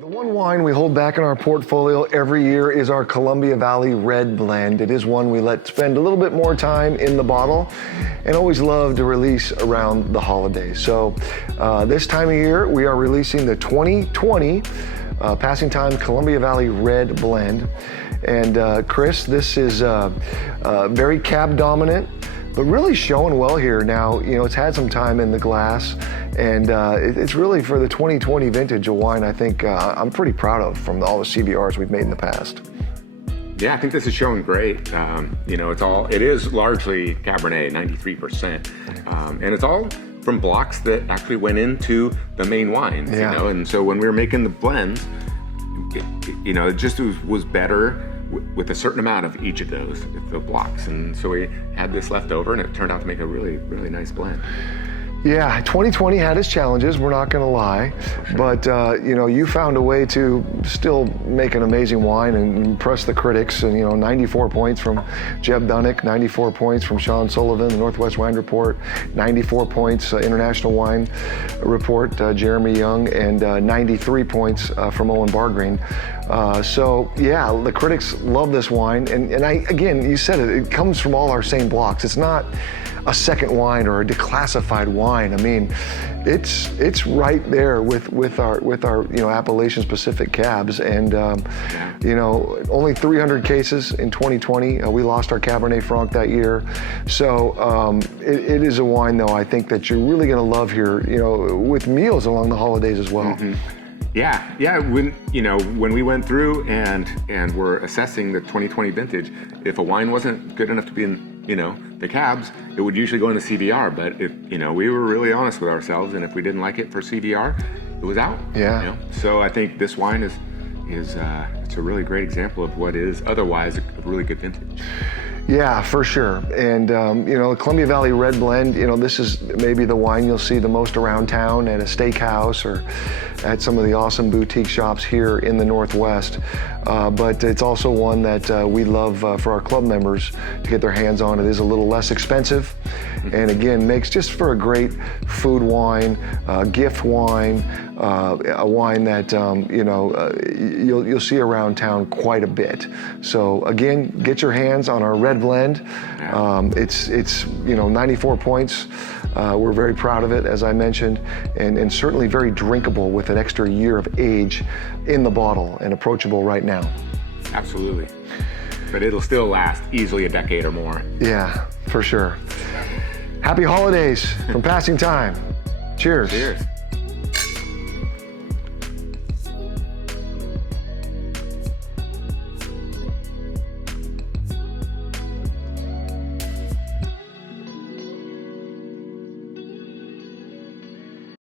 The one wine we hold back in our portfolio every year is our Columbia Valley Red Blend. It is one we let spend a little bit more time in the bottle and always love to release around the holidays. So this time of year, we are releasing the 2020 Passing Time Columbia Valley Red Blend. And Chris, this is very cab dominant, but really showing well here now. You know, it's had some time in the glass, and it's really for the 2020 vintage a wine I think I'm pretty proud of from all the CVRs we've made in the past. Yeah, I think this is showing great. You know, it is largely Cabernet, 93%, and it's all from blocks that actually went into the main wines. Yeah. You know, and so when we were making the blends, it just was better with a certain amount of each of those the blocks, and so we had this left over, and it turned out to make a really, really nice blend. Yeah, 2020 had its challenges, we're not gonna lie, but you found a way to still make an amazing wine and impress the critics, and 94 points from Jeb Dunnick, 94 points from Sean Sullivan, the Northwest Wine Report, 94 points, International Wine Report, Jeremy Young, and 93 points from Owen Bargreen. So yeah, the critics love this wine, and again, you said it comes from all our same blocks. It's not a second wine or a declassified wine. I mean, it's right there with our Appalachian specific cabs, and only 300 cases in 2020. We lost our Cabernet Franc that year, so it is a wine though I think that you're really going to love here. With meals along the holidays as well. Mm-hmm. Yeah. When we went through and were assessing the 2020 vintage, if a wine wasn't good enough to be in the cabs, it would usually go in the CVR. But if we were really honest with ourselves, and if we didn't like it for CVR, it was out. Yeah. So I think this wine is it's a really great example of what is otherwise a really good vintage. Yeah, for sure. And Columbia Valley Red Blend, this is maybe the wine you'll see the most around town at a steakhouse or at some of the awesome boutique shops here in the Northwest. But it's also one that we love for our club members to get their hands on. It is a little less expensive, and again, makes just for a great food wine, gift wine, a wine that you'll see around town quite a bit. So again, get your hands on our Red Blend. It's 94 points. We're very proud of it, as I mentioned, and certainly very drinkable with an extra year of age in the bottle and approachable right now. Absolutely. But it'll still last easily a decade or more. Yeah, for sure. Happy holidays from Passing Time. Cheers. Cheers.